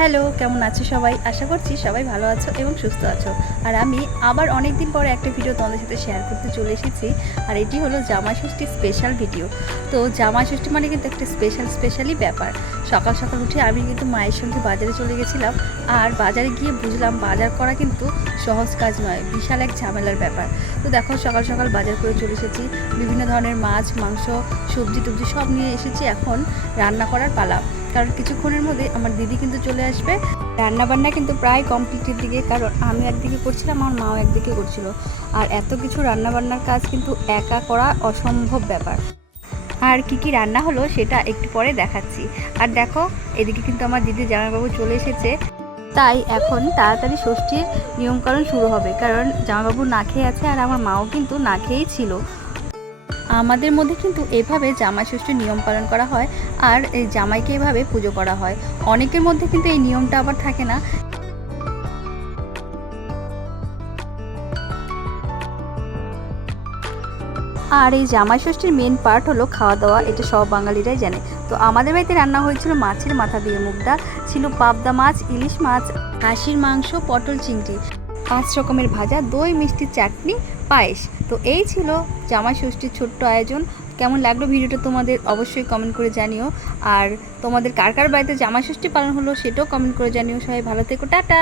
Hello, কেমন আছো সবাই? আশা করছি সবাই ভালো আছো এবং সুস্থ আছো। আর আমি আবার অনেক দিন পরে একটা ভিডিও তোমাদের সাথে শেয়ার করতে চলে এসেছি। আর এটি হলো জামাই ষষ্ঠীর স্পেশাল ভিডিও। তো জামাই ষষ্ঠী মানে কিন্তু একটা স্পেশালি ব্যাপার। সকাল সকাল উঠে আমি কিন্তু মায়ের সঙ্গে বাজারে চলে গেছিলাম। আর বাজারে গিয়ে বুঝলাম বাজার করা কিন্তু সহজ কাজ নয়, বিশাল এক ঝামেলার ব্যাপার। তো দেখো সকাল সকাল বাজার করে চলে এসেছি, বিভিন্ন ধরনের মাছ, মাংস, সবজি টবজি সব নিয়ে এসেছি। এখন রান্না করার পালা, কারণ কিছুক্ষণের মধ্যে আমার দিদি কিন্তু চলে আসবে। রান্নাবান্না কিন্তু প্রায় কমপ্লিটের দিকে, কারণ আমি একদিকে করছিলাম, আমার মাও একদিকে করছিল। আর এত কিছু রান্নাবান্নার কাজ কিন্তু একা করা অসম্ভব ব্যাপার। আর কি রান্না হলো সেটা একটু পরে দেখাচ্ছি। আর দেখো এদিকে কিন্তু আমার দিদি জামাইবাবু চলে এসেছে, তাই এখন তাড়াতাড়ি ষষ্ঠীর নিয়মকানুন শুরু হবে, কারণ জামাইবাবু না খেয়ে আছে আর আমার মাও কিন্তু না খেয়েই ছিল। আমাদের মধ্যে কিন্তু এভাবে জামাই ষষ্ঠীর নিয়ম পালন করা হয়, আর এই জামাইকে এভাবে পুজো করা হয়। অনেকের মধ্যে কিন্তু এই নিয়মটা আবার থাকে না। আর এই জামাই ষষ্ঠীর মেন পার্ট হলো খাওয়া দাওয়া, এটা সব বাঙালিরাই জানে। তো আমাদের বাড়িতে রান্না হয়েছিল মাছের মাথা দিয়ে মুগ ডাল, ছিল পাবদা মাছ, ইলিশ মাছ, খাসির মাংস, পটল চিংড়ি, 5 রকমের ভাজা, দই, মিষ্টি, চাটনি, পায়েস। তো এই ছিল জামাই ষষ্ঠীর ছোট্ট আয়োজন। কেমন লাগলো ভিডিওটা তোমাদের অবশ্যই কমেন্ট করে জানিও। আর তোমাদের কার কার বাড়িতে জামাই ষষ্ঠী পালন হলো সেটাও কমেন্ট করে জানিও। সবাই ভালো থেকো, টাটা।